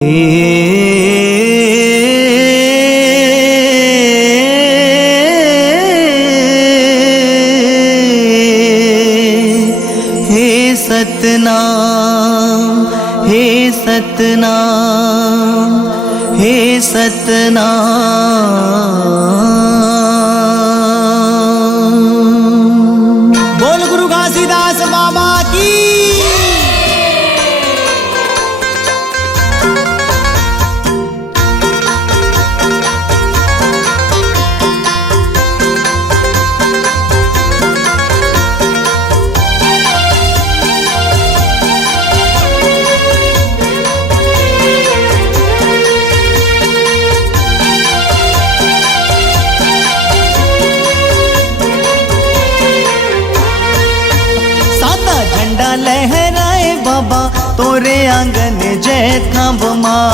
हे सतनाम हे सतनाम हे सतनाम। बोल गुरु घासीदास बाबा की। लहराए बाबा तोरे आंगन जय थंब माँ।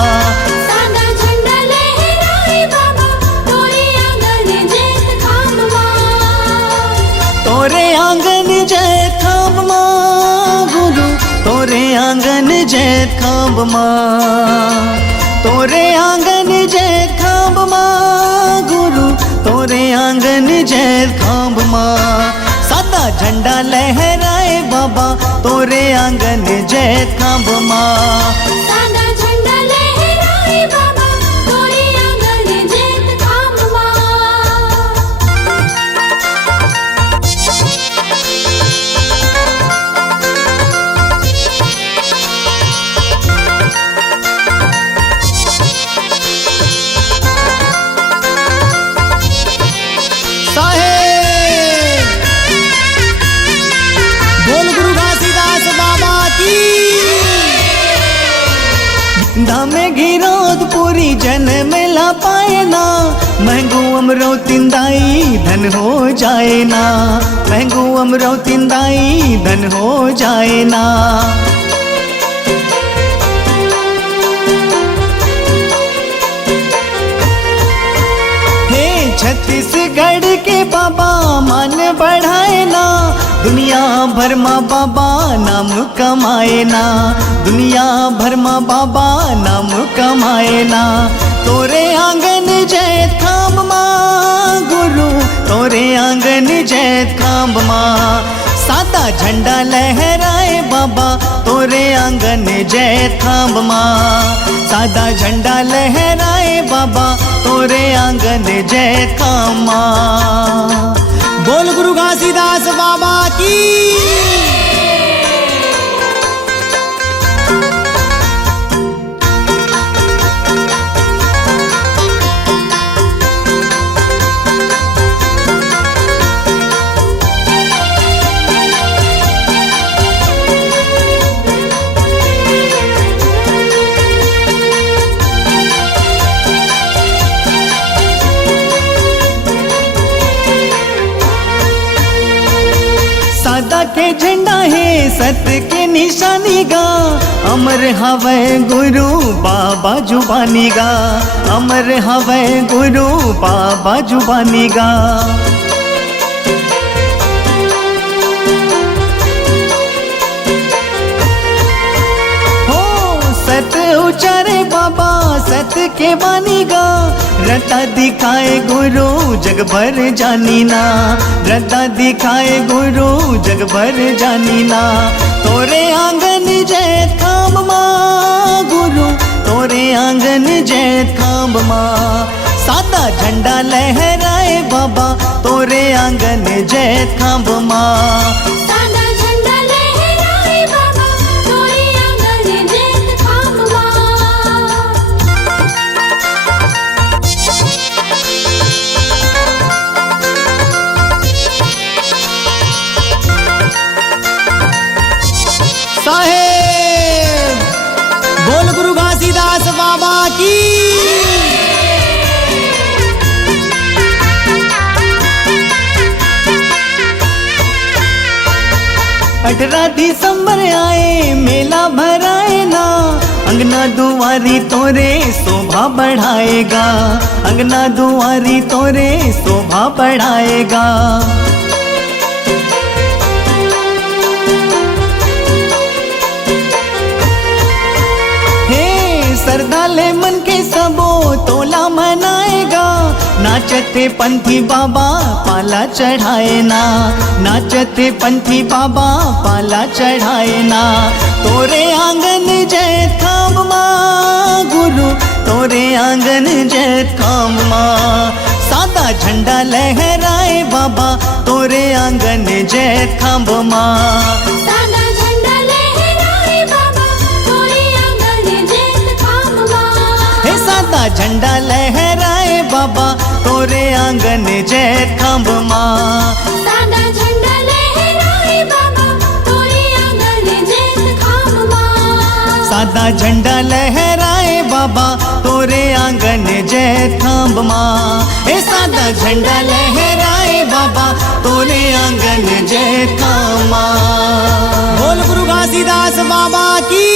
सादा झंडा लहराए बाबा तोरे आंगन जय थंब माँ। तोरे आंगन जय थंब माँ गुरु तोरे आंगन जय थंब माँ। तोरे आंगन जय थंब माँ गुरु तोरे आंगन जय थंब माँ। सादा झंडा लहराए बाबा तोरे आंगन जय थंब माँ। सादा झंडा लहराए बाबा तोरे आंगन जय थंब माँ। बोल गुरु घासीदास बाबा की। धामे घिरोद पूरी जन मिला पाए ना। महंगू अमरो तिंदाई धन हो जाए ना। महंगू अमरो तिंदाई धन हो जाए ना। हे छत्तीसगढ़ के बाबा मान बढ़ाए ना। दुनिया भर माँ बाबा नाम कमाए ना। दुनिया भर माँ बाबा नाम कमाए ना। तोरे आंगन जय थंब माँ गुरु तोरे आंगन जय थंब माँ। सादा झंडा लहराए बाबा तोरे आंगन जय थंब माँ। सादा झंडा लहराए बाबा तोरे आंगन जय थंब माँ। बोल गुरु घासीदास बाबा की। सादा के झंडा है सत्य के निशानी गा। अमर हवै गुरु बाबा जुबानी गा। अमर हवै गुरु बाबा जुबानी गा। हो सत्य उचारे बाबा सत्य के बानी गा। रता दिखाए गुरु जग भर जानी ना। रता दिखाए गुरु जग भर जानी ना। तोरे आंगन जय थंब माँ गुरु तोरे आंगन जय थंब माँ। सादा झंडा लहराए बाबा तोरे आंगन जय थंब माँ। सादा झंडा लहराए बाबा तोरे आंगन जय थंब माँ। साहेब बोल गुरु घासीदास बाबा की। 18 दिसंबर आए मेला भराए ना। अंगना दुआरी तोरे शोभा बढ़ाएगा। अंगना दुआरी तोरे शोभा बढ़ाएगा। सरदाले मन के सबो तोला मनाएगा, नाचते पंथी बाबा पाला चढ़ाए ना, नाचते पंथी बाबा पाला चढ़ाए ना। तोरे आंगन जय थाम माँ गुरु, तोरे आंगन जय थाम माँ। सादा झंडा लहराए बाबा, तोरे आंगन जय थाम माँ। सादा झंडा लहराए बाबा, तोरे आंगन जय थाम माँ। हे सादा झंडा लहराए बाबा, तोरे आंगन जय थाम माँ। सादा झंडा लहराए बाबा, तोरे आंगन जय थाम माँ। सादा झंडा लहराए बाबा, तोरे आंगन जय थाम माँ। हे सादा झंडा लहराए बाबा, तोरे आंगन जय थाम माँ। बोल गुरु घासीदास बाबा की